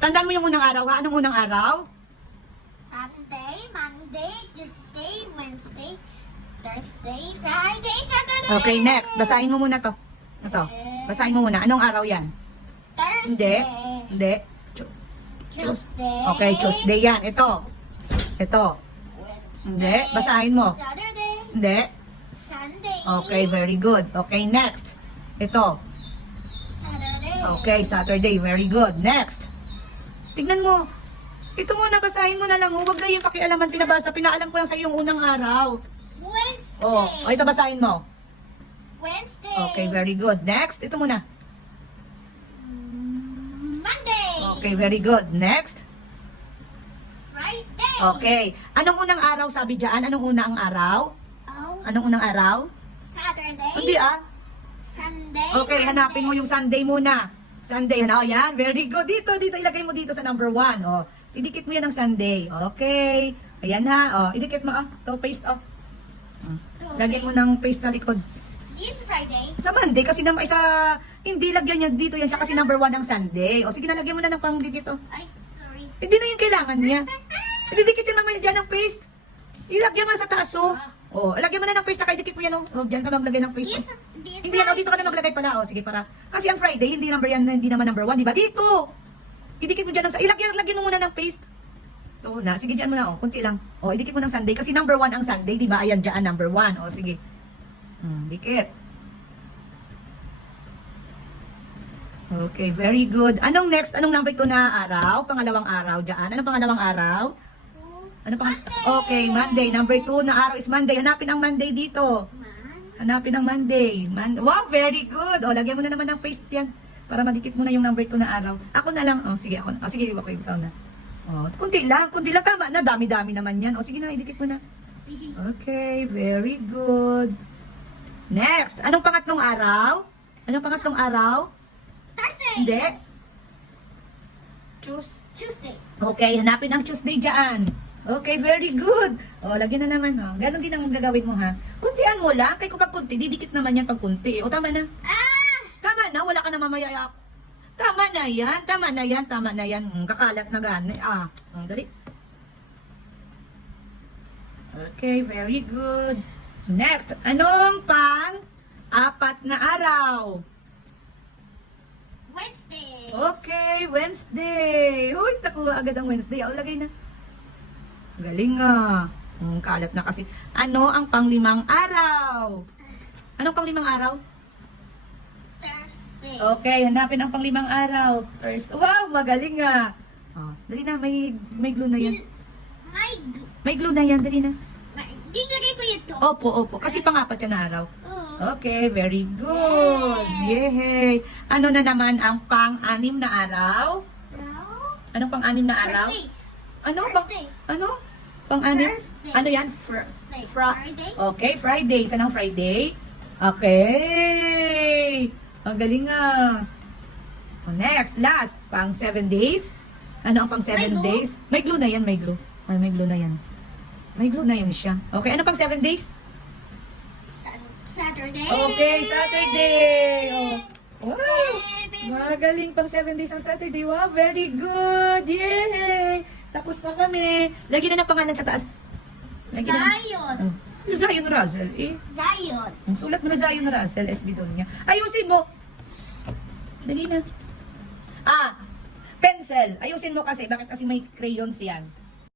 Tandaan mo yung unang araw ha? Anong unang araw? Sunday, Monday, Tuesday, Wednesday, Thursday, Friday, Saturday. Okay, next. Basahin mo muna to. Ito. Basahin mo muna. Anong araw yan? Thursday. Hindi. Tuesday. Okay, Tuesday yan. Ito. Wednesday. Hindi. Basahin mo. Saturday. Hindi. Sunday. Okay, very good. Okay, next. Ito. Saturday. Okay, Saturday. Very good. Next. Tignan mo. Ito muna, basahin mo na lang. Huwag na yung pakialaman, pinabasa. Pinaalam ko lang sa yung unang araw. Wednesday. Oh, ito basahin mo. Wednesday. Okay, very good. Next. Ito muna. Monday. Okay, very good. Next. Friday. Okay. Anong unang araw sabi dyan? Anong unang araw? Oh, Anong unang araw? Saturday. Hindi ah. Sunday. Okay, hanapin mo yung Sunday muna. Sunday, oh, yan. Very good. Dito, ilagay mo dito sa number 1. Oh, idikit mo yan ng Sunday. Okay. Ayan ha. Oh, idikit mo. Ito, paste. Lagyan mo ng paste sa likod. This Friday. Sa Monday, kasi naman isa, hindi lagyan niya dito yan siya kasi number 1 ang Sunday. O sige na, lagyan mo na ng pangdikit. Oh. Ay, sorry. Hindi na yung kailangan niya. Ididikit yung mamaya dyan ng paste. Ilagyan mo na sa taas, oh. Oh, lagyan mo na ng paste, saka idikit mo yan, oh. Oh, dyan ka maglagay ng paste. This, Oh. this Hindi yan, oh, dito ka na maglagay pala. Oh, sige, para. Kasi ang Friday, hindi number yan, hindi naman number 1, di ba? Dito! Idikit mo dyan ng, lagyan mo muna ng paste. Ito na, sige dyan mo na, oh, kunti lang. Oh, idikit mo ng Sunday, kasi number 1 ang Sunday, di ba? Ayan, dyan, number 1. Oh, sige. Dikit. Okay, very good. Anong next? Anong number 2 na araw? Pangalawang araw dyan. Anong pangalawang araw? Ano pang? Okay, Monday. Number 2 na araw is Monday. Hanapin ang Monday dito. Hanapin ang Monday. Wow, very good. O, lagyan mo na naman ng paste yan. Para madikit mo na yung number 2 na araw. Ako na lang. O, sige, ako na. O, sige, okay, ikaw na. O, kunti lang. Tama na. Dami-dami naman yan. O, sige na, idikit mo na. Okay, very good. Next. Anong pangatlong araw? Anong pangatlong araw? Thursday. Hindi. Tuesday. Okay, hanapin ang Tuesday dyan. Okay, very good. O, lagyan na naman, ha. Ganon din ang gagawin mo, ha. Kuntian mo lang. Kaya kung pag kunti, didikit naman yan pag kunti. O, tama na. Tama na, wala ka na mamaya. Tama na yan. Kakalat na gani. Dali. Okay, very good. Next, anong pang-apat na araw? Wednesday. Okay, Wednesday. Uy, nakuha agad ang Wednesday. O, lagay na. Galing nga. Kalat na kasi. Ano ang pang-5 araw? Anong pang-5 araw? Thursday. Okay, hanapin ang pang-5 araw. First, wow, magaling nga. Dali na, may glue na yan. May glue na yan, dali na. Ginagay ko ito. Opo. Kasi pang-4 yan na araw. Oh. Okay, very good. Yay! Ano na naman ang pang-6 na araw? Anong pang-6 na araw? Thursday. Ano? Thursday. Ano? Pang-6? Thursday. Ano yan? Thursday. Fra- Friday. Okay, Friday. Saan ang Friday? Okay. Ang galing nga. Next, last. Pang 7 days. Ano ang pang 7 May glue? days? May glue na yan, may glue. May glue na yan. May glue na yun siya. Okay, ano pang 7 days? Saturday. Okay, Saturday. Oh. Wow. Baby. Magaling pang 7 days ang Saturday. Wow, very good. Yay! Tapos na kami. Lagyan na ng pangalan sa taas. Lagyan na. Zion. Zion Russell. Zion. Sulat mo na Zion Russell, SB doon niya. Ayusin mo. Dali na. Pencil. Ayusin mo kasi. Bakit kasi may crayons yan?